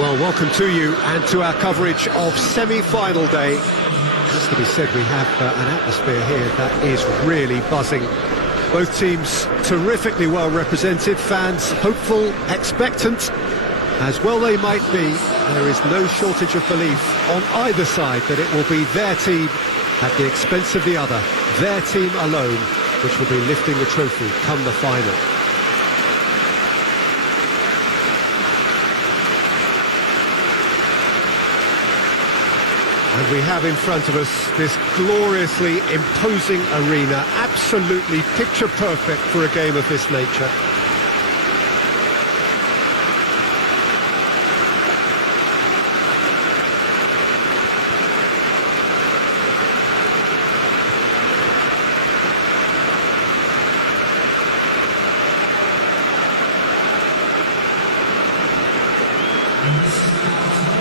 Well, welcome to you and to our coverage of semi-final day. Just to be said, we have an atmosphere here that is really buzzing. Both teams terrifically well represented, fans hopeful, expectant. As well they might be, there is no shortage of belief on either side that it will be their team at the expense of the other, their team alone, which will be lifting the trophy come the final. And we have in front of us this gloriously imposing arena, absolutely picture perfect for a game of this nature.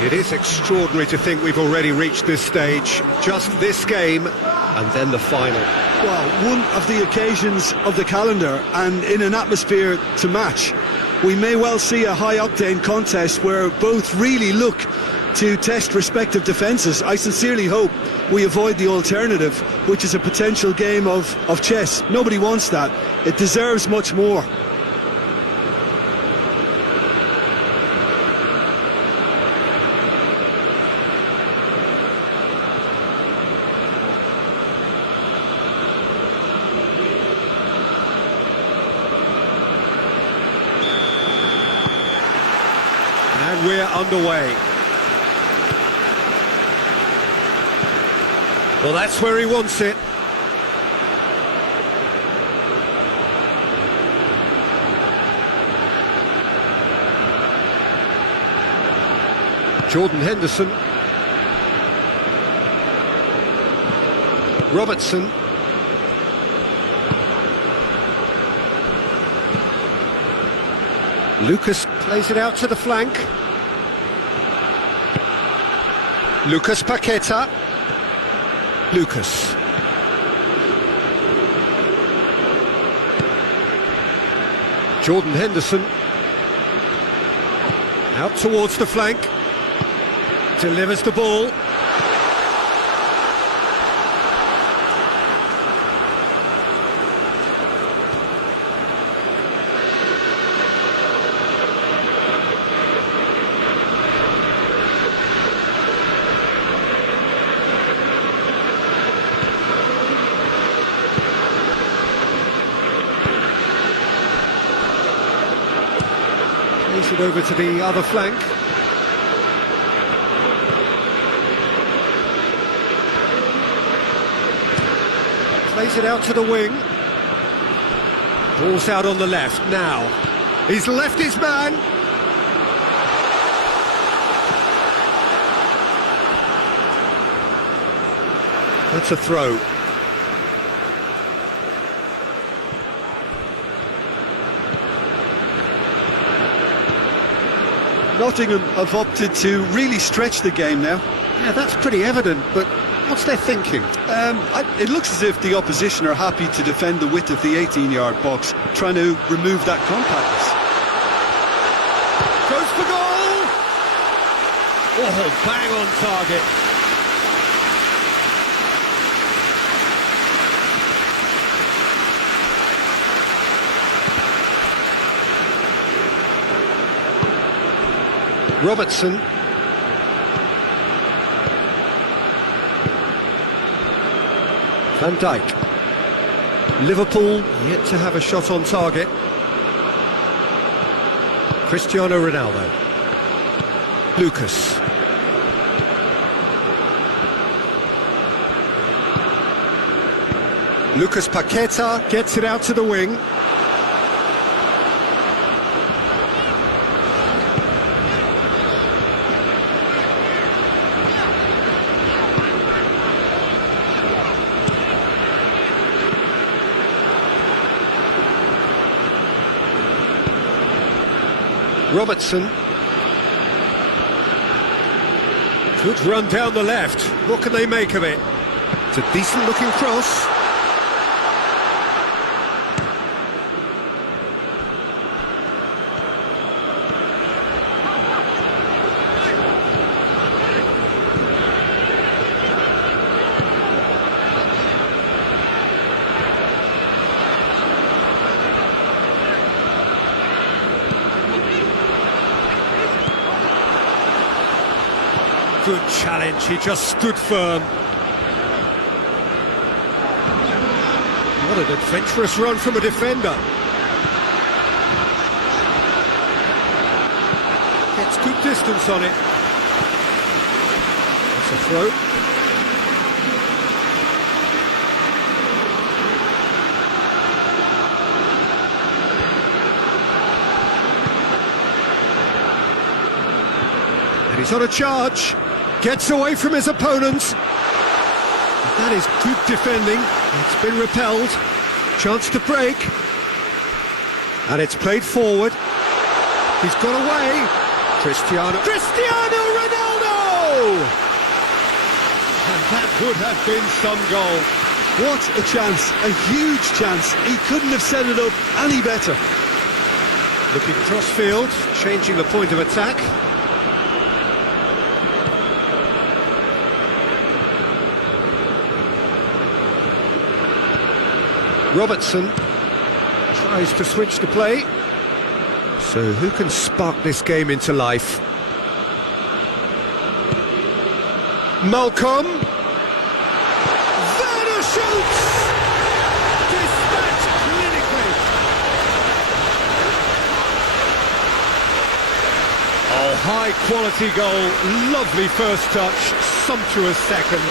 It is extraordinary to think we've already reached this stage, just this game, and then the final. Well, one of the occasions of the calendar, and in an atmosphere to match. We may well see a high-octane contest where both really look to test respective defences. I sincerely hope we avoid the alternative, which is a potential game of chess. Nobody wants that. It deserves much more. And we're underway. Well, that's where he wants it. Jordan Henderson. Robertson. Lucas plays it out to the flank. Lucas Paqueta. Lucas. Jordan Henderson. Out towards the flank. Delivers the ball. Plays it over to the other flank. Plays it out to the wing. Ball's out on the left now. He's left his man. That's a throw. Nottingham have opted to really stretch the game now. Yeah, that's pretty evident, but what's their thinking? It looks as if the opposition are happy to defend the width of the 18-yard box, trying to remove that compactness. Goes for goal! Oh, bang on target. Robertson. Van Dijk. Liverpool yet to have a shot on target. Cristiano Ronaldo. Lucas. Lucas Paqueta gets it out to the wing. Robertson. Good run down the left. What can they make of it? It's a decent looking cross. Good challenge, he just stood firm. What an adventurous run from a defender. Gets good distance on it. That's a throw. And he's on a charge. Gets away from his opponents. That is good defending. It's been repelled. Chance to break. And it's played forward. He's got away. Cristiano Ronaldo! And that would have been some goal. What a chance, a huge chance. He couldn't have set it up any better. Looking cross-field, changing the point of attack. Robertson tries to switch the play. So who can spark this game into life? Malcolm. Werner shoots! Dispatched clinically. Oh, high quality goal. Lovely first touch. Sumptuous second.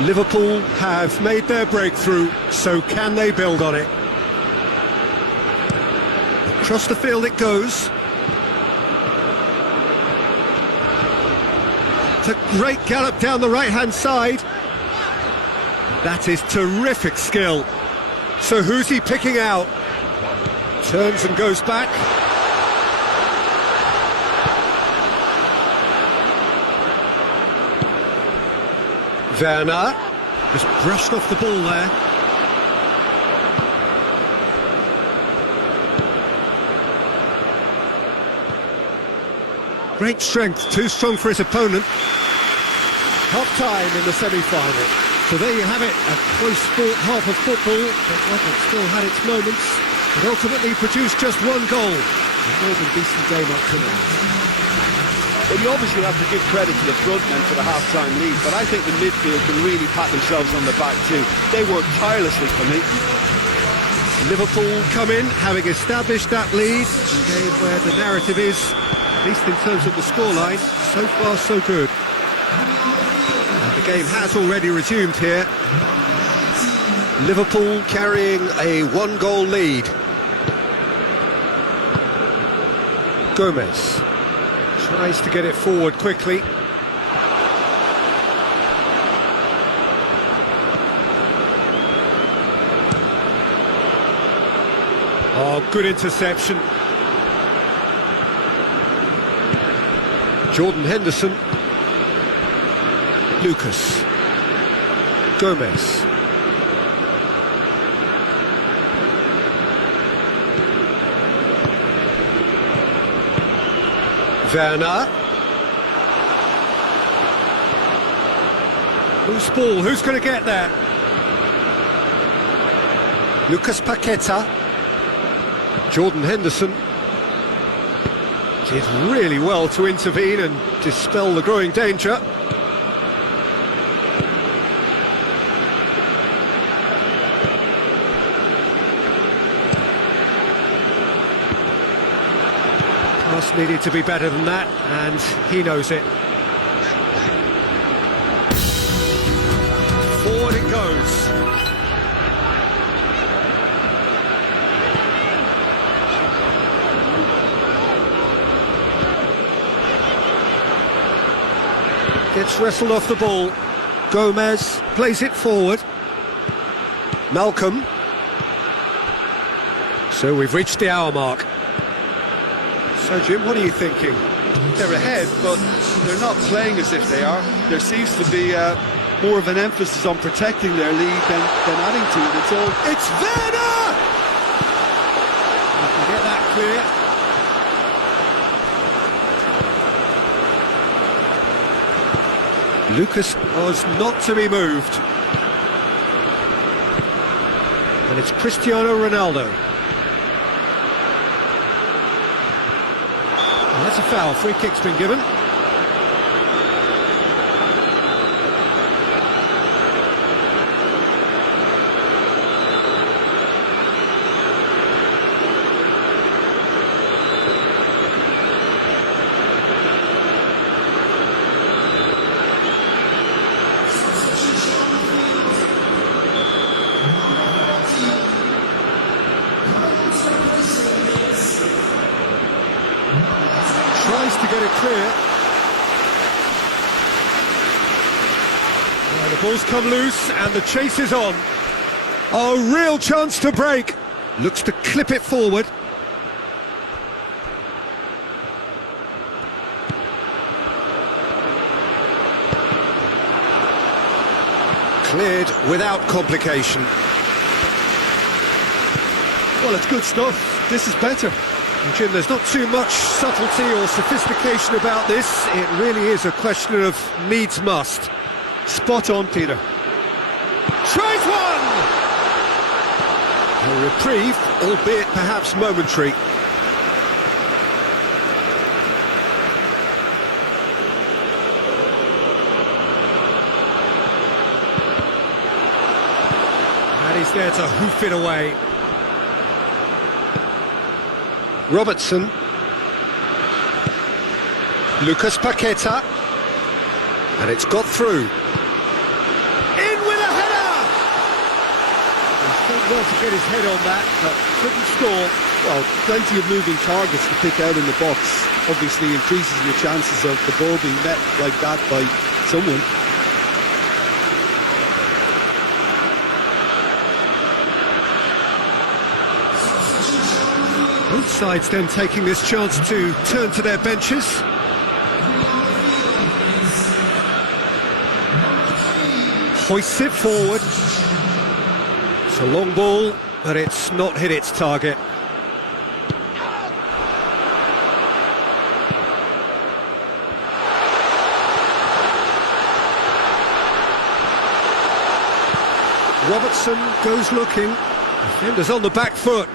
Liverpool have made their breakthrough, so can they build on it? Across the field it goes. It's a great gallop down the right-hand side. That is terrific skill. So who's he picking out? Turns and goes back. Werner just brushed off the ball there. Great strength, too strong for his opponent. Half-time in the semi-final. So there you have it, a close-fought half of football, but one that still had its moments. It ultimately produced just one goal. A more than decent game up to now. Well, you obviously have to give credit to the front men for the half-time lead, but I think the midfield can really pat themselves on the back too. They worked tirelessly for me. Liverpool come in, having established that lead. A game where the narrative is, at least in terms of the scoreline, so far so good. And the game has already resumed here. Liverpool carrying a one-goal lead. Gomez tries to get it forward quickly. Oh, good interception. Jordan Henderson. Lucas. Gomez. Werner. Loose ball, who's going to get there? Lucas Paqueta. Jordan Henderson did really well to intervene and dispel the growing danger. Pass needed to be better than that, and he knows it. Forward it goes. Gets wrestled off the ball. Gomez plays it forward. Malcolm. So we've reached the hour mark. So Jim, what are you thinking? They're ahead, but they're not playing as if they are. There seems to be more of an emphasis on protecting their lead than adding to it. It's Werner! You can get that clear. Lucas was not to be moved. And it's Cristiano Ronaldo. And that's a foul. Free kick's been given. Tries to get it clear. Well, the ball's come loose and the chase is on. A real chance to break. Looks to clip it forward. Cleared without complication. Well, it's good stuff. This is better. And Jim, there's not too much subtlety or sophistication about this. It really is a question of needs must. Spot on, Peter. Tries one! A reprieve, albeit perhaps momentary. And he's there to hoof it away. Robertson. Lucas Paqueta. And it's got through. In with a header! He's done well to get his head on that, but couldn't score. Well, plenty of moving targets to pick out in the box. Obviously increases your chances of the ball being met like that by someone. Both sides then taking this chance to turn to their benches. Hoists it forward. It's a long ball, but it's not hit its target. Robertson goes looking. Defenders on the back foot.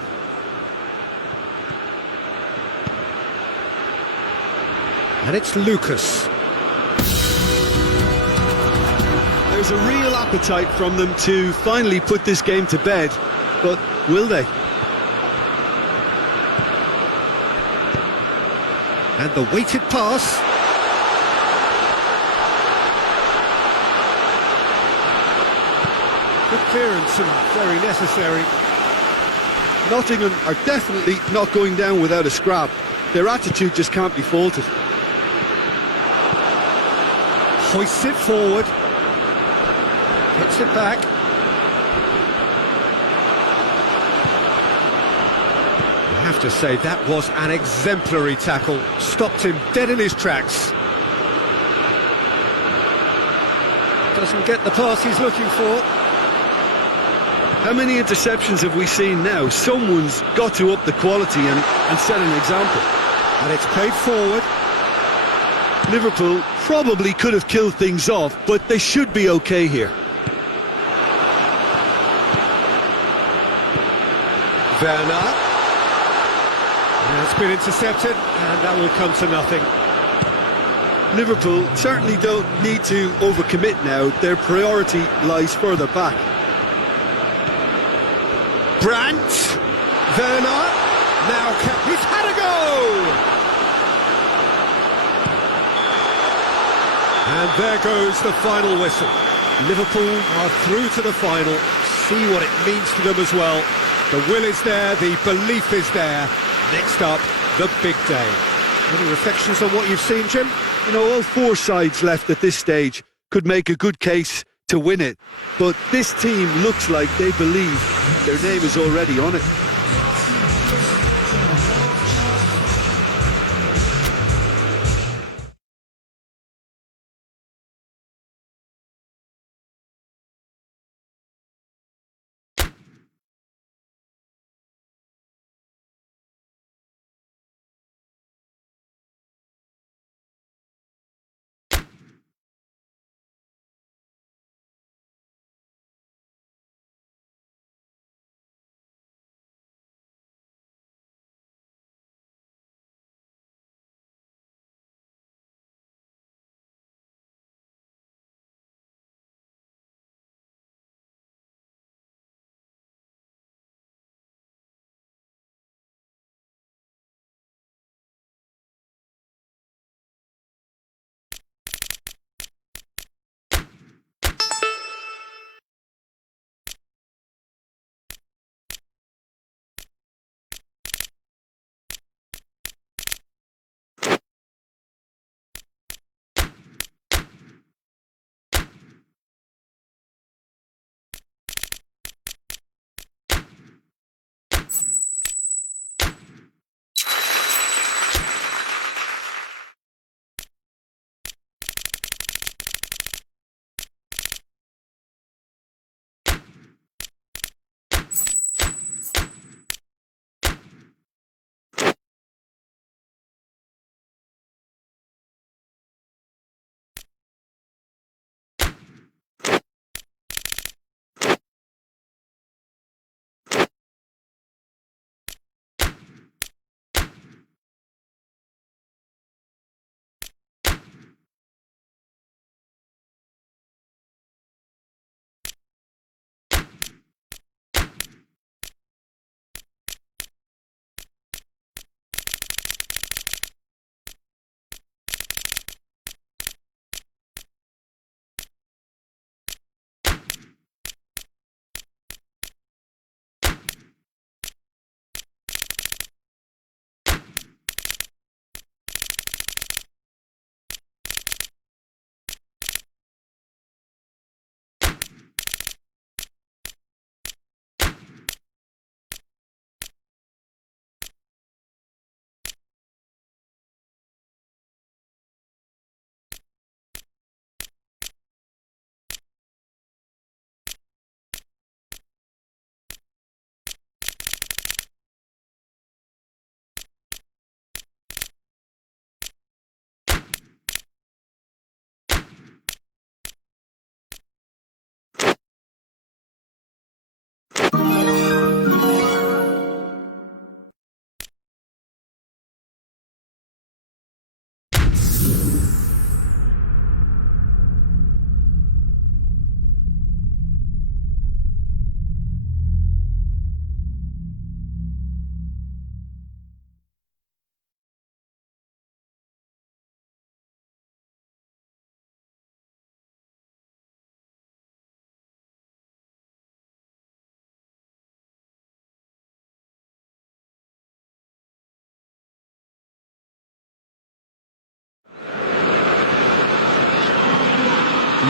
And it's Lucas. There's a real appetite from them to finally put this game to bed, but will they? And the weighted pass. Good clearance and very necessary. Nottingham are definitely not going down without a scrap. Their attitude just can't be faulted. Hoists it forward. Hits it back. I have to say, that was an exemplary tackle. Stopped him dead in his tracks. Doesn't get the pass he's looking for. How many interceptions have we seen now? Someone's got to up the quality and set an example. And it's played forward. Liverpool probably could have killed things off, but they should be okay here. Werner. And it's been intercepted, and that will come to nothing. Liverpool certainly don't need to overcommit now. Their priority lies further back. Brandt. Werner. Now he's had a go! And there goes the final whistle. Liverpool are through to the final. See what it means to them as well. The will is there, the belief is there. Next up, the big day. Any reflections on what you've seen, Jim? You know, all four sides left at this stage could make a good case to win it. But this team looks like they believe their name is already on it.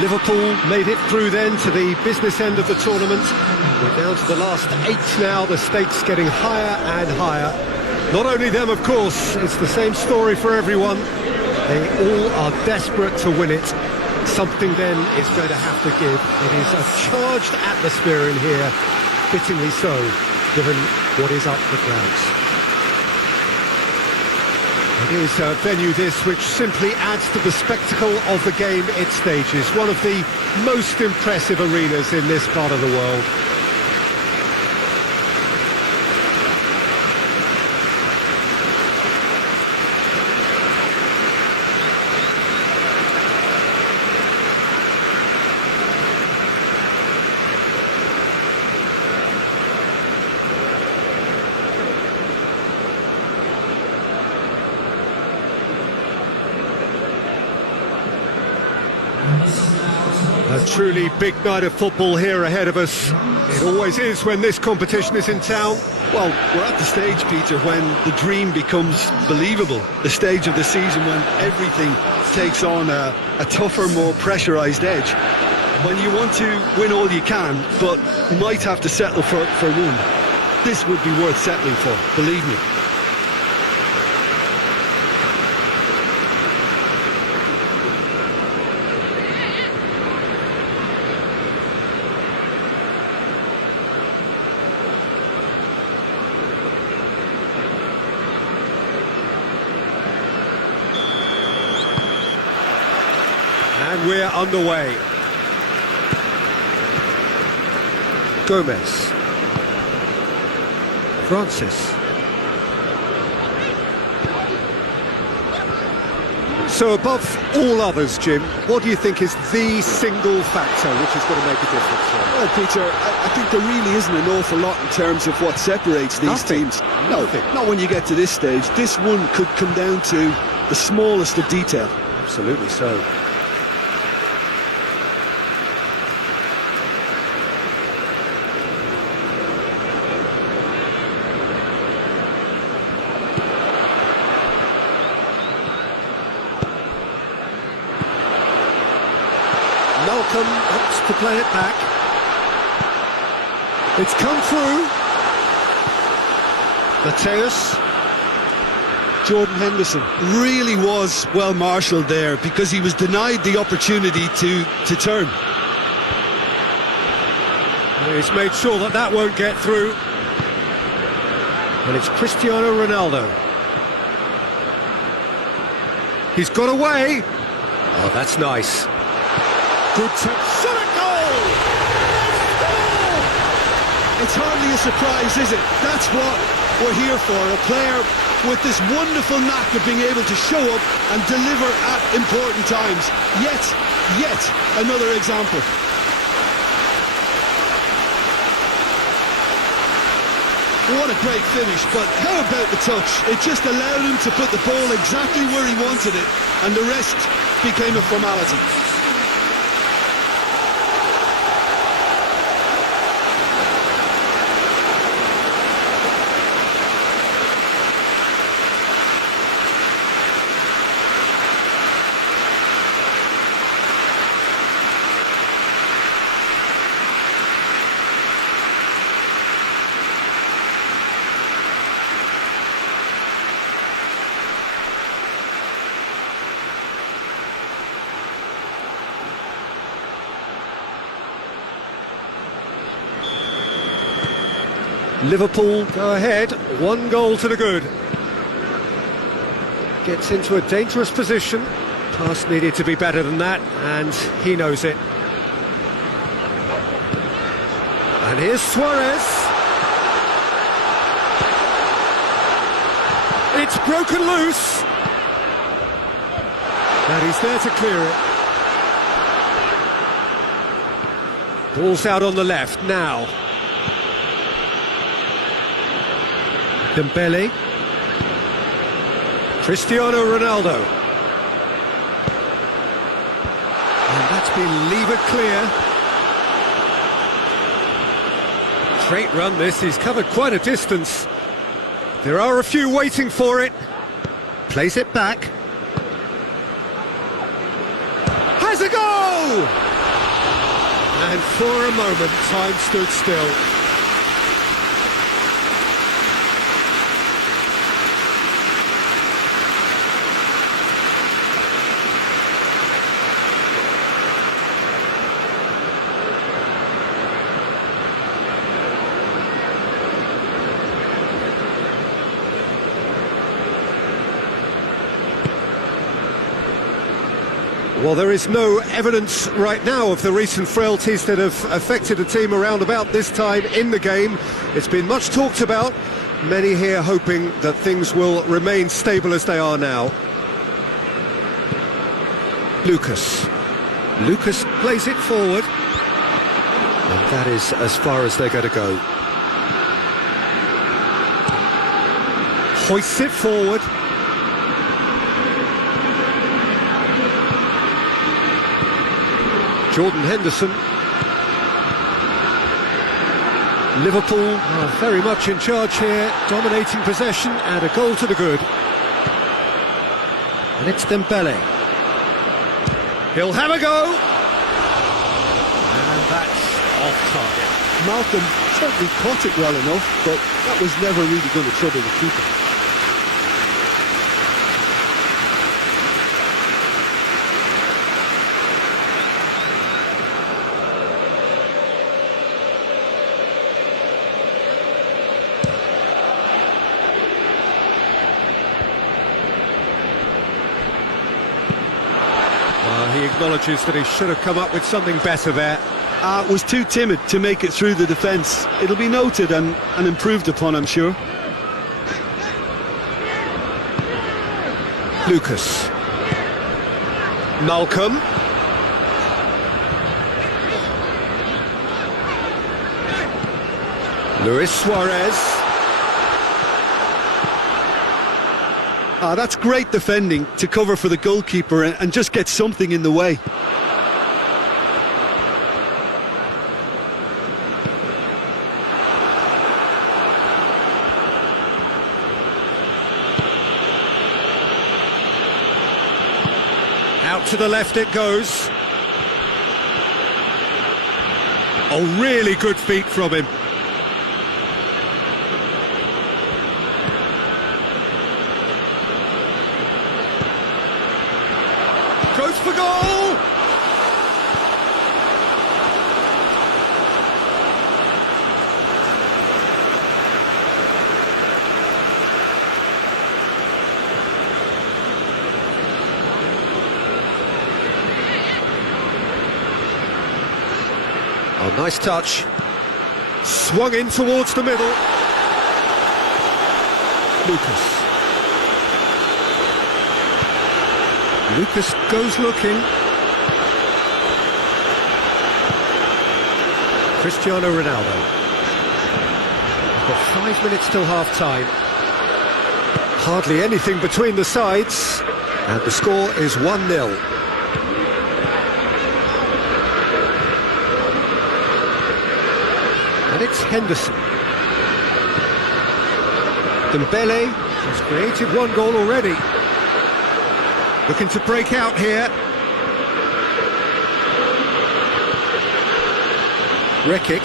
Liverpool made it through then to the business end of the tournament. We're down to the last 8 now, the stakes getting higher and higher. Not only them, of course, it's the same story for everyone. They all are desperate to win it. Something then is going to have to give. It is a charged atmosphere in here, fittingly so, given what is up for grabs. It is a venue this which simply adds to the spectacle of the game it stages. One of the most impressive arenas in this part of the world. A truly big night of football here ahead of us. It always is when this competition is in town. Well, we're at the stage, Peter, when the dream becomes believable. The stage of the season when everything takes on a tougher, more pressurised edge. When you want to win all you can, but might have to settle for one. This would be worth settling for, believe me. And we're underway. Gomez. Francis. So above all others, Jim, what do you think is the single factor which is going to make a difference here? Well, Peter, I think there really isn't an awful lot in terms of what separates these teams. No, not when you get to this stage. This one could come down to the smallest of detail. Absolutely so. Malcolm opts to play it back. It's come through. Mateus. Jordan Henderson really was well marshalled there because he was denied the opportunity to turn. He's made sure that that won't get through. And it's Cristiano Ronaldo. He's got away. Oh, that's nice. Good shot at goal! It's hardly a surprise, is it? That's what we're here for. A player with this wonderful knack of being able to show up and deliver at important times. Yet another example. What a great finish, but how about the touch? It just allowed him to put the ball exactly where he wanted it, and the rest became a formality. Liverpool go ahead, 1 goal to the good. Gets into a dangerous position. Pass needed to be better than that, and he knows it. And here's Suarez. It's broken loose. And he's there to clear it. Ball's out on the left now. Dembele. Cristiano Ronaldo. And that's been levered clear. Great run this, he's covered quite a distance. There are a few waiting for it. Plays it back. Has a goal! And for a moment, time stood still. Well, there is no evidence right now of the recent frailties that have affected the team around about this time in the game. It's been much talked about. Many here hoping that things will remain stable as they are now. Lucas plays it forward. And that is as far as they're going to go. Hoists it forward. Jordan Henderson. Liverpool are very much in charge here, dominating possession and a goal to the good. And it's Dembele. He'll have a go. And that's off target. Malcolm certainly caught it well enough, but that was never really going to trouble the keeper. He acknowledges that he should have come up with something better there. Was too timid to make it through the defence. It'll be noted and improved upon, I'm sure. Lucas. Malcolm. Luis Suarez. That's great defending to cover for the goalkeeper and just get something in the way. Out to the left it goes. Oh, really good feet from him. Goes for goal! Oh, nice touch. Swung in towards the middle. Lucas. Lucas goes looking. Cristiano Ronaldo. We've got 5 minutes till half-time. Hardly anything between the sides. And the score is 1-0. And it's Henderson. Dembele has created one goal already. Looking to break out here. Rekic.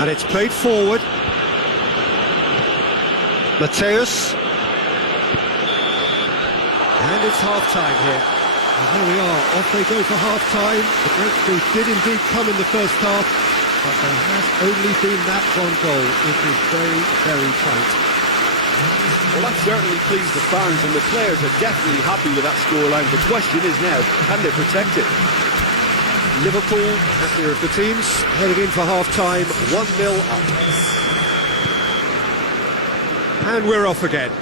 And it's played forward. Mateus. And it's half-time here. And there we are, off they go for half-time. The breakthrough did indeed come in the first half, but there has only been that one goal. It is very, very tight. Well, that certainly pleased the fans, and the players are definitely happy with that scoreline. The question is now, can they protect it? Liverpool, happier of the teams, headed in for half-time, 1-0 up. And we're off again.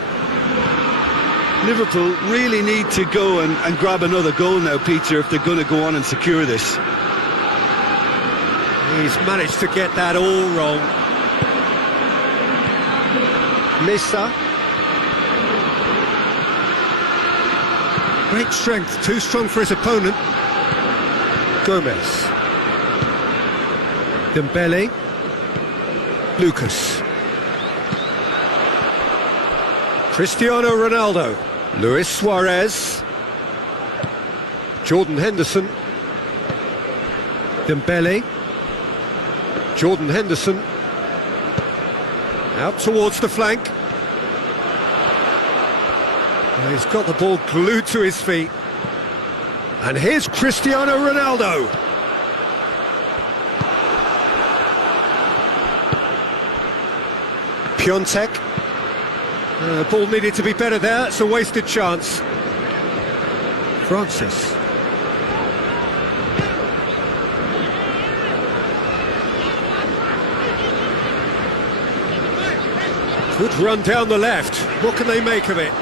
Liverpool really need to go and grab another goal now, Peter, if they're going to go on and secure this. He's managed to get that all wrong. Missa. Great strength, too strong for his opponent. Gomez. Dembele. Lucas. Cristiano Ronaldo. Luis Suarez. Jordan Henderson. Dembele. Jordan Henderson. Out towards the flank. Well, he's got the ball glued to his feet. And here's Cristiano Ronaldo. Piontek. Ball needed to be better there. It's a wasted chance. Francis. Good run down the left. What can they make of it?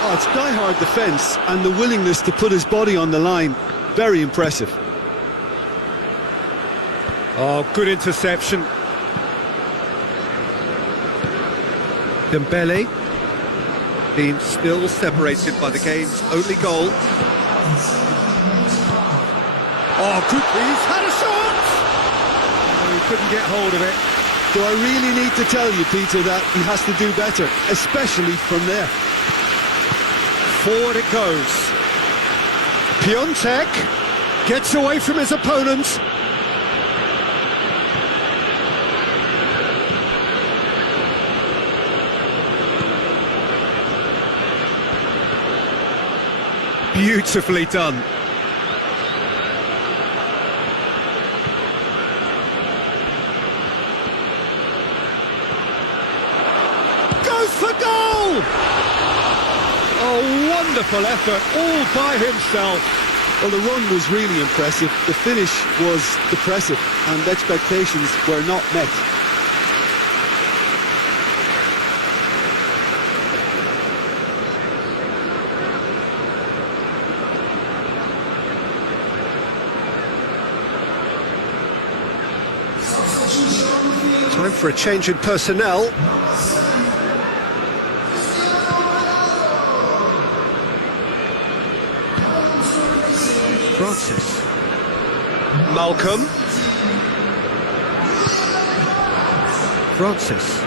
Oh, it's die-hard defence and the willingness to put his body on the line. Very impressive. Oh, good interception. Dembele being still separated by the game's only goal. Oh, good. He's had a shot! Oh, he couldn't get hold of it. Do I really need to tell you, Peter, that he has to do better, especially from there? Forward it goes. Piontek gets away from his opponent. Beautifully done. Goes for goal! Oh, wonderful effort, all by himself. Well, the run was really impressive. The finish was depressive, and expectations were not met. Time for a change in personnel. Francis. Malcolm. Francis.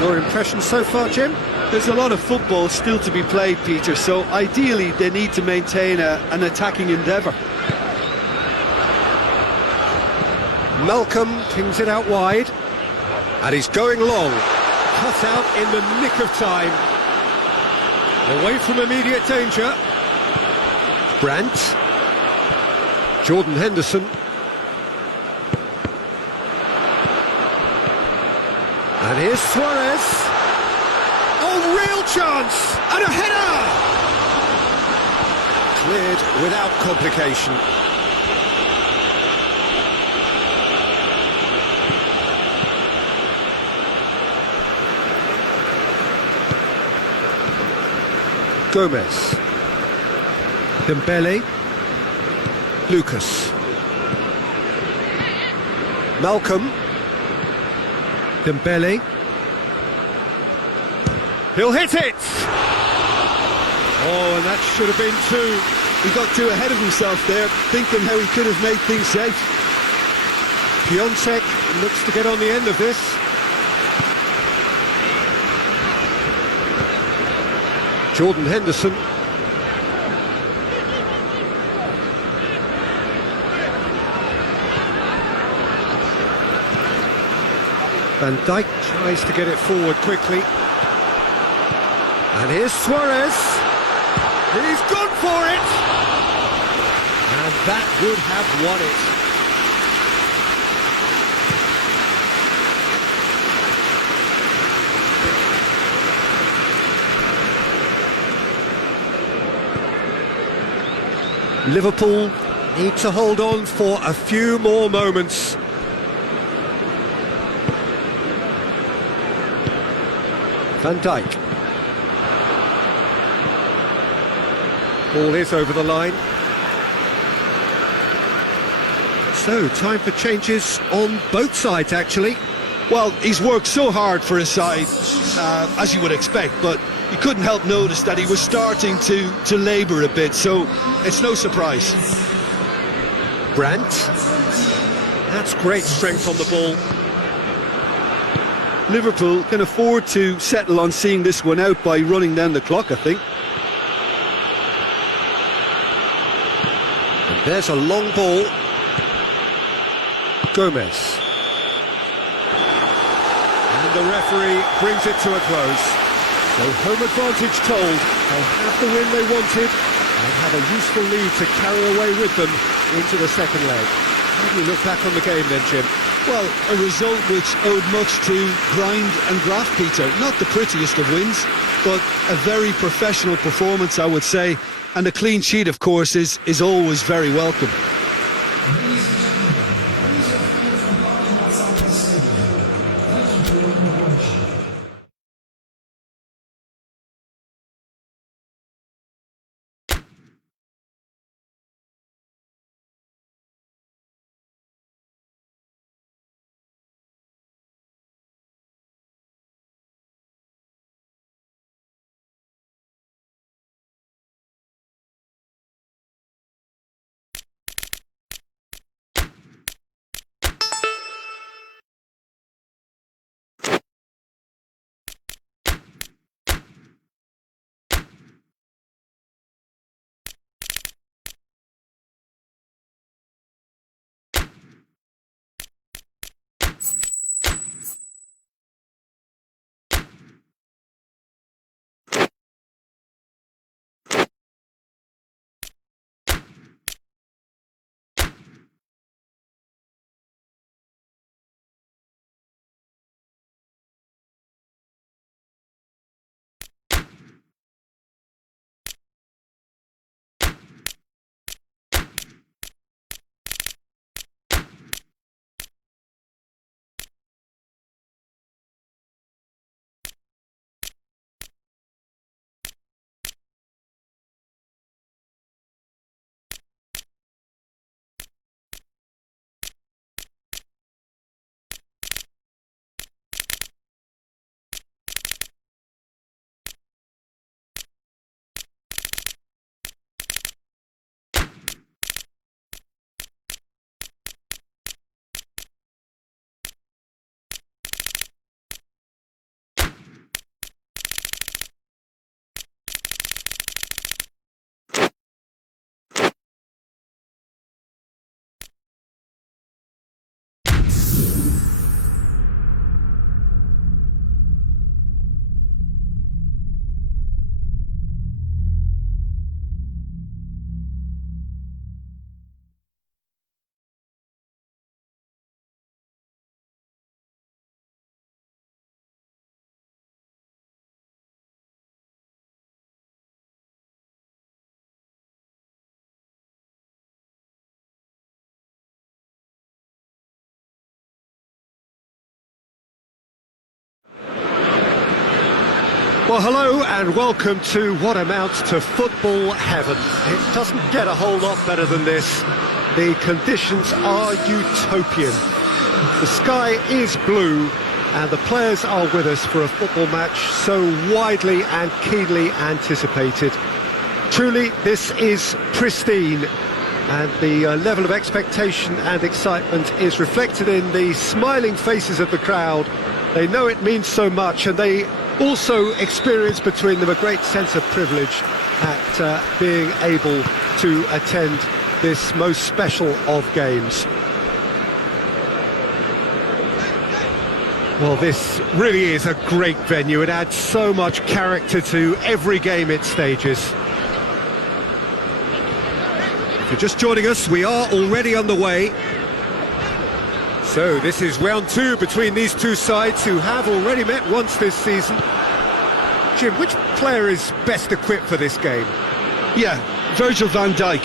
Your impression so far, Jim? There's a lot of football still to be played, Peter, so ideally they need to maintain an attacking endeavour. Malcolm pings it out wide, and he's going long. Cut out in the nick of time. Away from immediate danger. Brandt. Jordan Henderson. And here's Suarez. Oh, real chance! And a header! Cleared without complication. Gomez. Dembele. Lucas. Malcolm. Dembele. He'll hit it! Oh, and that should have been two. He got too ahead of himself there, thinking how he could have made things safe. Piontek looks to get on the end of this. Jordan Henderson. Van Dijk tries to get it forward quickly. And here's Suarez. He's gone for it! And that would have won it. Liverpool need to hold on for a few more moments. Van Dijk. Ball is over the line. So, time for changes on both sides, actually. Well, he's worked so hard for his side, as you would expect, but you couldn't help notice that he was starting to labour a bit, so it's no surprise. Brandt. That's great strength on the ball. Liverpool can afford to settle on seeing this one out by running down the clock, I think. And there's a long ball. Gomez. And the referee brings it to a close. So home advantage told. They'll have the win they wanted and have a useful lead to carry away with them into the second leg. How do you look back on the game then, Jim? Well, a result which owed much to grind and graft, Peter. Not the prettiest of wins, but a very professional performance, I would say. And a clean sheet, of course, is always very welcome. Well, hello and welcome to what amounts to football heaven. It doesn't get a whole lot better than this. The conditions are utopian. The sky is blue and the players are with us for a football match so widely and keenly anticipated. Truly, this is pristine, and the level of expectation and excitement is reflected in the smiling faces of the crowd. They know it means so much, and they also experience between them a great sense of privilege at being able to attend this most special of games. Well, this really is a great venue. It adds so much character to every game it stages. If you're just joining us, we are already underway. So this is round two between these two sides who have already met once this season. Jim, which player is best equipped for this game? Yeah, Virgil van Dijk.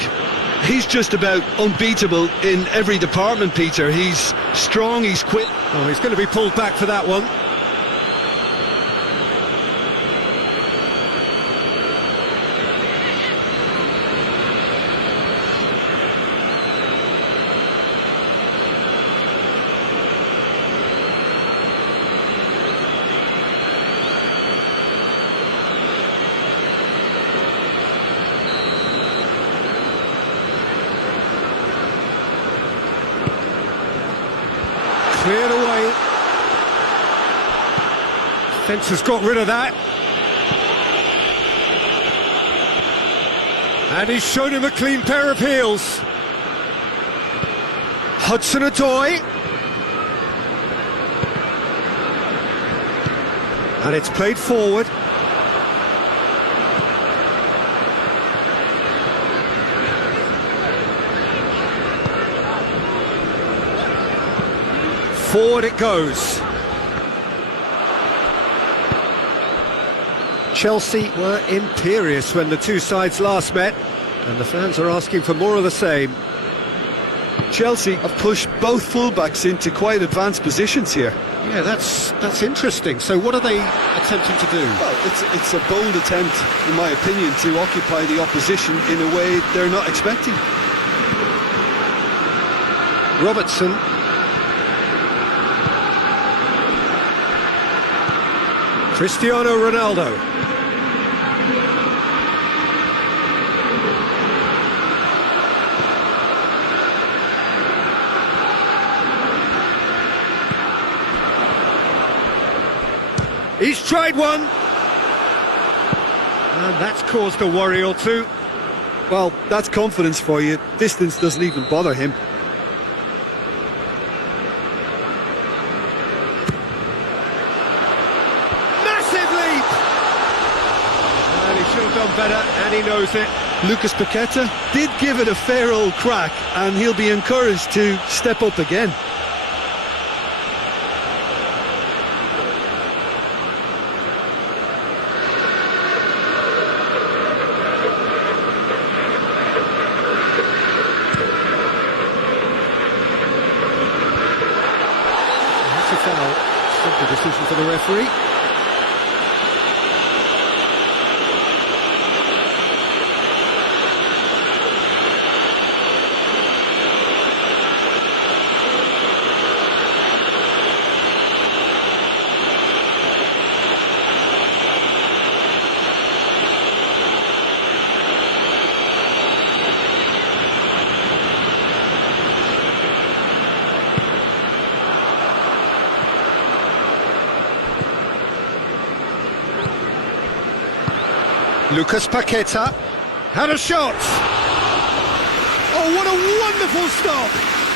He's just about unbeatable in every department, Peter. He's strong, he's quick. Oh, he's going to be pulled back for that one. Cleared away. Fence has got rid of that. And he's shown him a clean pair of heels. Hudson-Odoi. And it's played forward. Forward it goes. Chelsea were imperious when the two sides last met, and the fans are asking for more of the same. Chelsea have pushed both fullbacks into quite advanced positions here. Yeah, that's interesting. So what are they attempting to do? Well, it's a bold attempt, in my opinion, to occupy the opposition in a way they're not expecting. Robertson. Cristiano Ronaldo. He's tried one. And that's caused a worry or two. Well, that's confidence for you. Distance doesn't even bother him. Better, and he knows it. Lucas Paqueta did give it a fair old crack, and he'll be encouraged to step up again. That's a foul. Simple decision for the referee. Lucas Paqueta had a shot. Oh, what a wonderful stop!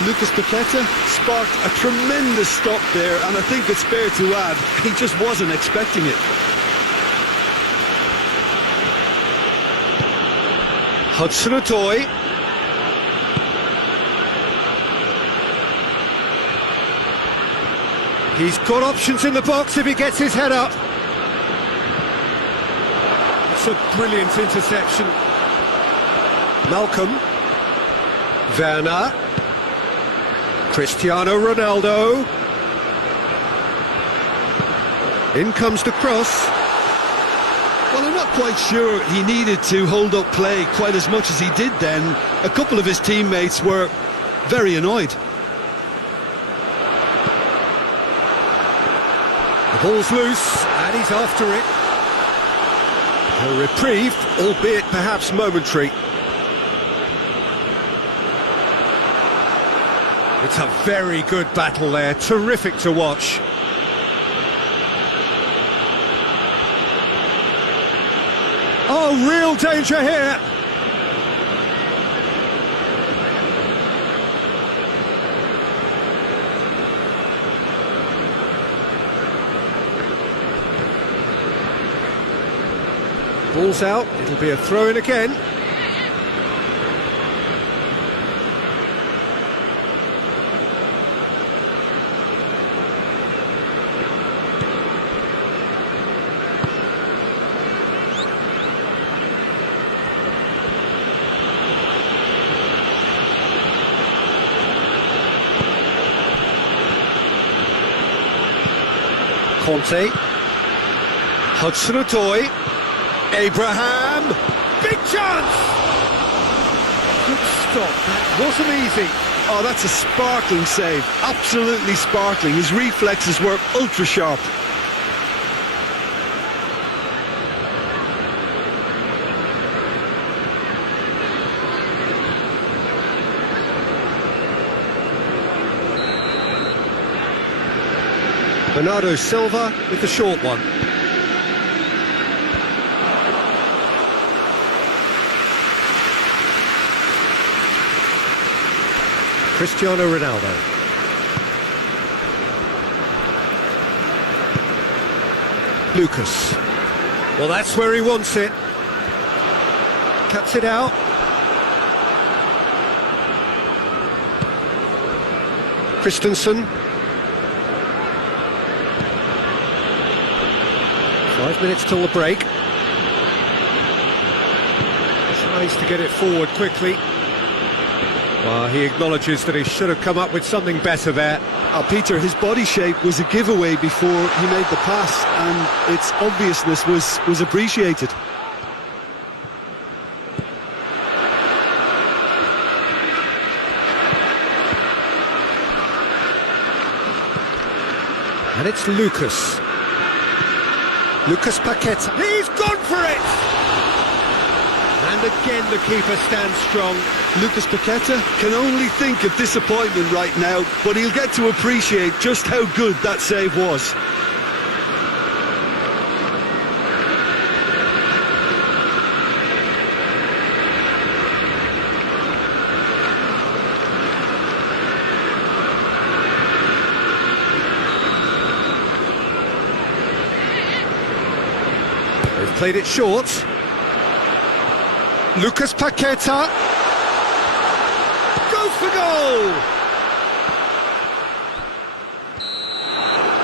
Lucas Paqueta sparked a tremendous stop there, and I think it's fair to add, he just wasn't expecting it. Hudson-Odoi. He's got options in the box if he gets his head up. It's a brilliant interception. Malcolm. Werner. Cristiano Ronaldo. In comes the cross. not quite sure he needed to hold up play quite as much as he did then. A couple of his teammates were very annoyed. The ball's loose, and he's after it. A reprieve, albeit perhaps momentary. It's a very good battle there, terrific to watch. Oh, real danger here. Ball's out, it'll be a throw-in again. Conte, Hudson-Odoi, Abraham, big chance! Good stop, that wasn't easy. Oh, that's a sparkling save, absolutely sparkling. His reflexes were ultra sharp. Bernardo Silva with the short one. Cristiano Ronaldo. Lucas. Well, that's where he wants it. Cuts it out. Christensen. 5 minutes till the break. Tries to get it forward quickly. Well, he acknowledges that he should have come up with something better there. Peter, his body shape was a giveaway before he made the pass, and its obviousness was appreciated. And it's Lucas. Lucas Paqueta. He's gone for it! And again the keeper stands strong. Lucas Paqueta can only think of disappointment right now, but he'll get to appreciate just how good that save was. They've played it short. Lucas Paqueta goes for goal!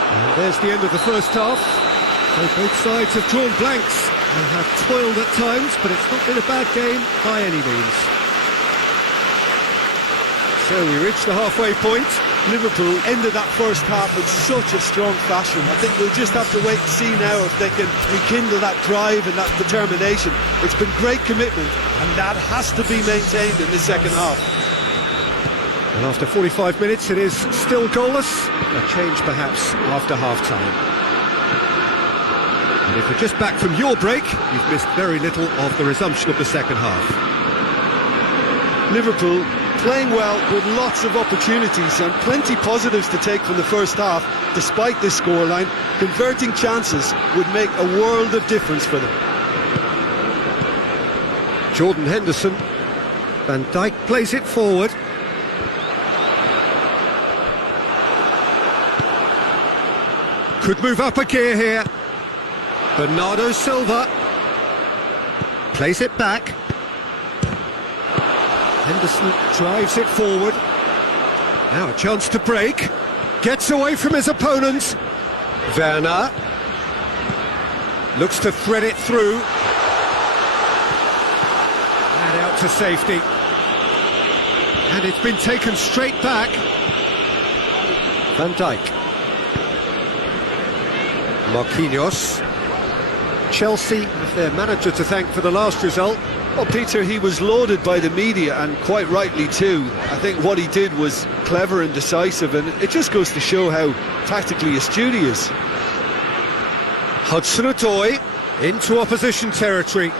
And there's the end of the first half. So both sides have drawn blanks and have toiled at times, but it's not been a bad game by any means. So we reach the halfway point. Liverpool ended that first half in such a strong fashion. I think we'll just have to wait and see now if they can rekindle that drive and that determination. It's been great commitment, and that has to be maintained in the second half. And after 45 minutes, it is still goalless. A change perhaps after half-time. And if you're just back from your break, you've missed very little of the resumption of the second half. Liverpool playing well with lots of opportunities and plenty positives to take from the first half. Despite this scoreline, converting chances would make a world of difference for them. Jordan Henderson. Van Dijk plays it forward. Could move up a gear here. Bernardo Silva plays it back. Henderson drives it forward. Now a chance to break. Gets away from his opponent. Werner looks to thread it through. And out to safety. And it's been taken straight back. Van Dijk. Marquinhos. Chelsea have their manager to thank for the last result. Well, Peter, he was lauded by the media, and quite rightly too. I think what he did was clever and decisive, and it just goes to show how tactically astute he is. Hudson-Odoi into opposition territory.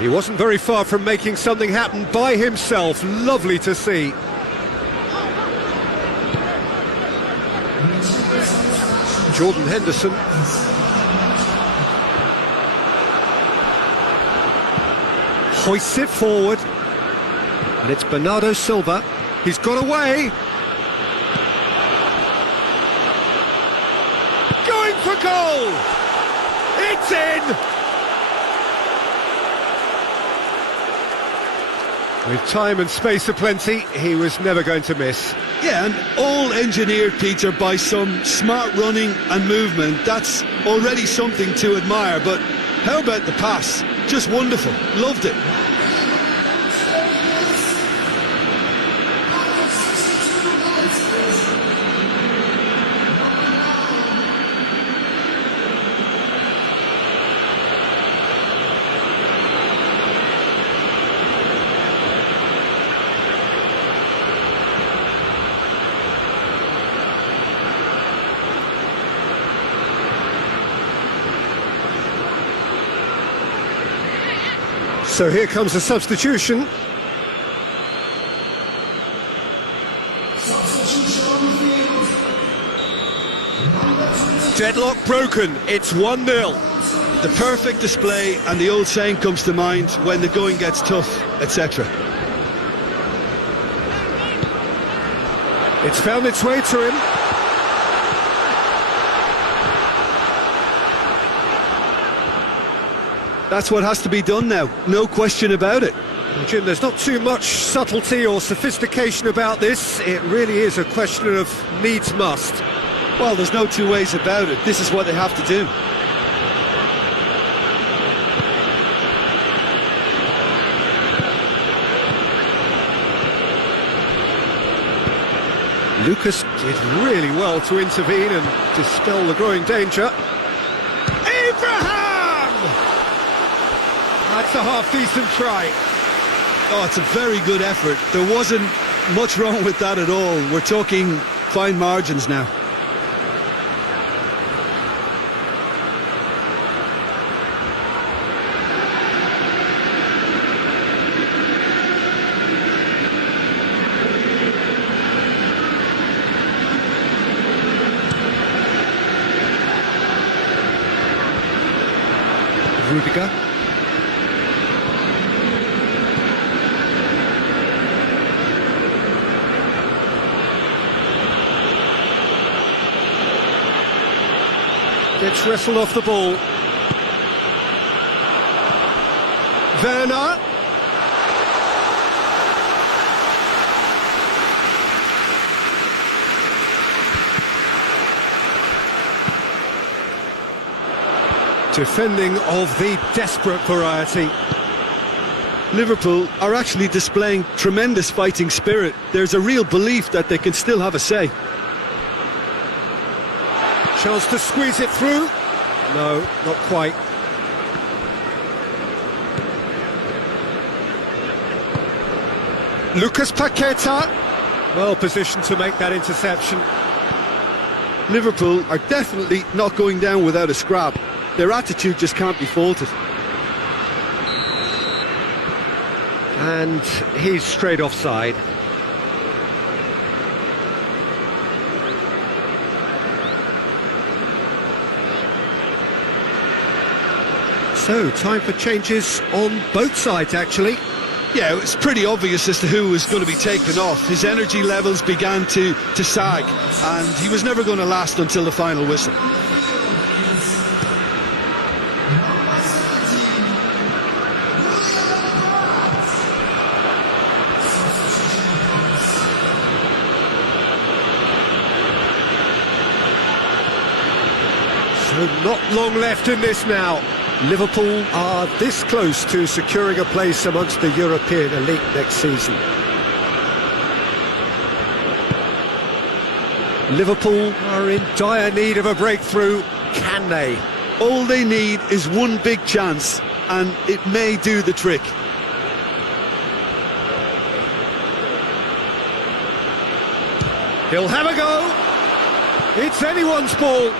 He wasn't very far from making something happen by himself. Lovely to see. Jordan Henderson. Hoists it forward. And it's Bernardo Silva. He's got away. Going for goal. It's in. With time and space aplenty, he was never going to miss. Yeah, and all engineered, Peter, by some smart running and movement. That's already something to admire, but how about the pass? Just wonderful. Loved it. So here comes a substitution. Deadlock broken, it's 1-0. The perfect display, and the old saying comes to mind: when the going gets tough, etc. It's found its way to him. That's what has to be done now, no question about it. Well, Jim, there's not too much subtlety or sophistication about this. It really is a question of needs must. Well, there's no two ways about it. This is what they have to do. Lucas did really well to intervene and dispel the growing danger. Abraham! That's a half-decent try. Oh, it's a very good effort. There wasn't much wrong with that at all. We're talking fine margins now. Rudiger. Gets wrestled off the ball. Werner. Defending of the desperate variety. Liverpool are actually displaying tremendous fighting spirit. There's a real belief that they can still have a say. Chance to squeeze it through. No, not quite. Lucas Paqueta. Well positioned to make that interception. Liverpool are definitely not going down without a scrap. Their attitude just can't be faulted. And he's straight offside. So, time for changes on both sides, actually. Yeah, it's pretty obvious as to who was going to be taken off. His energy levels began to sag, and he was never going to last until the final whistle. So not long left in this now. Liverpool are this close to securing a place amongst the European elite next season. Liverpool are in dire need of a breakthrough. Can they? All they need is one big chance, and it may do the trick. He'll have a go. It's anyone's ball.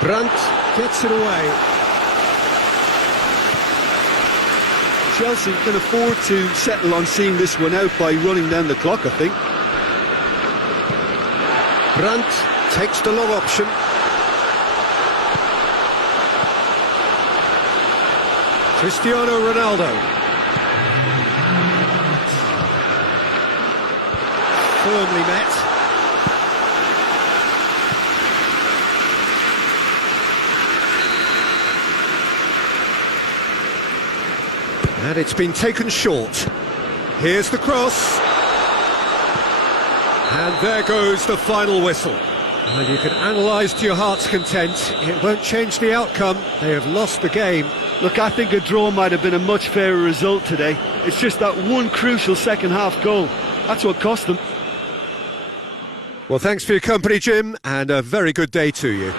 Brandt gets it away. Chelsea can afford to settle on seeing this one out by running down the clock, I think. Brandt takes the long option. Cristiano Ronaldo. Firmly met. And it's been taken short. Here's the cross. And there goes the final whistle. And you can analyse to your heart's content. It won't change the outcome. They have lost the game. Look, I think a draw might have been a much fairer result today. It's just that one crucial second-half goal. That's what cost them. Well, thanks for your company, Jim, and a very good day to you.